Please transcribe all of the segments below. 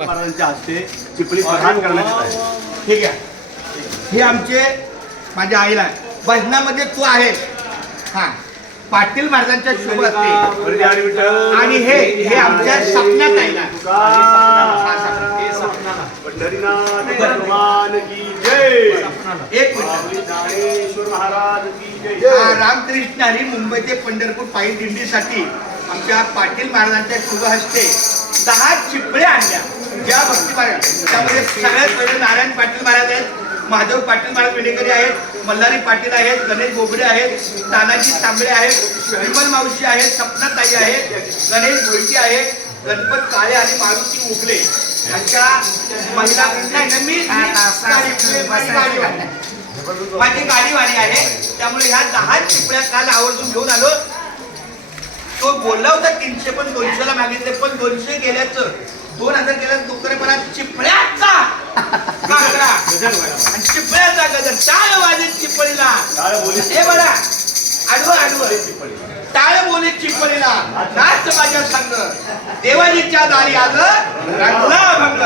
महाराजांच्या हस्ते चिपळी प्रदान करण्यात येत आहे. ठीक आहे. हे आमचे माझ्या आईला आहे. भजनामध्ये तू आहे. हा. पाटील महाराजांच्या शुभ असते विठ्ठल. आणि हे हे आमच्या सपनात आहे ना तुका. पंढरीनाथ भगवान की जय. एक मिनिट. स्वामी ज्ञानेश्वर महाराज की जय. रामकृष्ण हरी मुंबई ते पंढरपूर पायी दिंडीसाठी आमच्या पाटील महाराजांच्या शुभ हस्ते दहा चिपळ्या आणल्या. ज्या भक्ती महाराज त्यामध्ये सगळ्यात पहिले नारायण पाटील महाराज आहेत महादेव पाटील महाराज वेडेकरी आहेत मल्हारी पाटील आहेत गणेश बोबडे आहेत तानाजी तांबडे आहेत विमल मावशी आहेत सपनाताई आहेत गणेश भोईटी आहेत गणपत काळे आणि मारुती उगले यांच्या महिला माझी गाडीवाली आहे. त्यामुळे ह्या दहा चिपळ्या काल आवर्जून घेऊन आलो. तो बोलला होता तीनशे पण दोनशेला मागितले पण दोनशे गेल्याचं. दोन हजार गेल्याचं दुसऱ्या चिपळ्याचा काकडा. आणि चिपळ्याचा गजर टाळ वाजत चिपळीला. हे बघा आडवं आडवं. टाळ बोलीत चिपळीला. नाच माझ्या संग. देवाजीच्या दारी आज रंगला भंग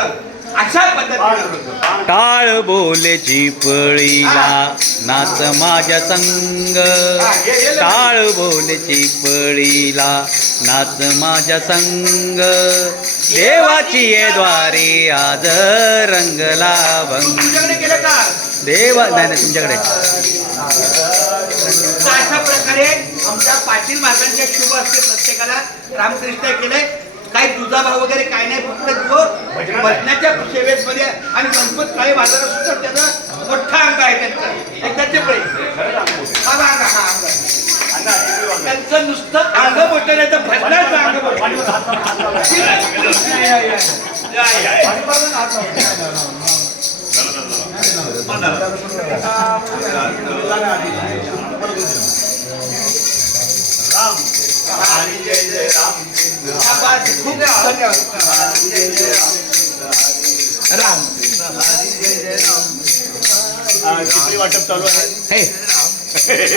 अशा पद्धतीने. टाळ बोले चिपळीला नाच माझ्या संग. टाळ बोले चिपळीला नाच माझ्या संग. देवाची ये द्वारे आज रंगला भंग देवा नाही नाही तुमच्याकडे. अशा प्रकारे आमच्या पाटील महाराजांच्या शुभ असते प्रत्येकाला रामकृष्ण केलंय. काही दुधाभाव वगैरे काय नाही फक्त जो भजनाच्या सेवेमध्ये आणि गणपत काळे बाजारात सुद्धा त्याचं मोठा अंग आहे त्यांचं. हा अंग हा त्यांचं नुसतं अंग मोठं नाही तर भजनाचं अंग मोठं. राम. राम हा, बस. खूप धन्यवाद राम आ, चिपळी वाटप चालू आहे हे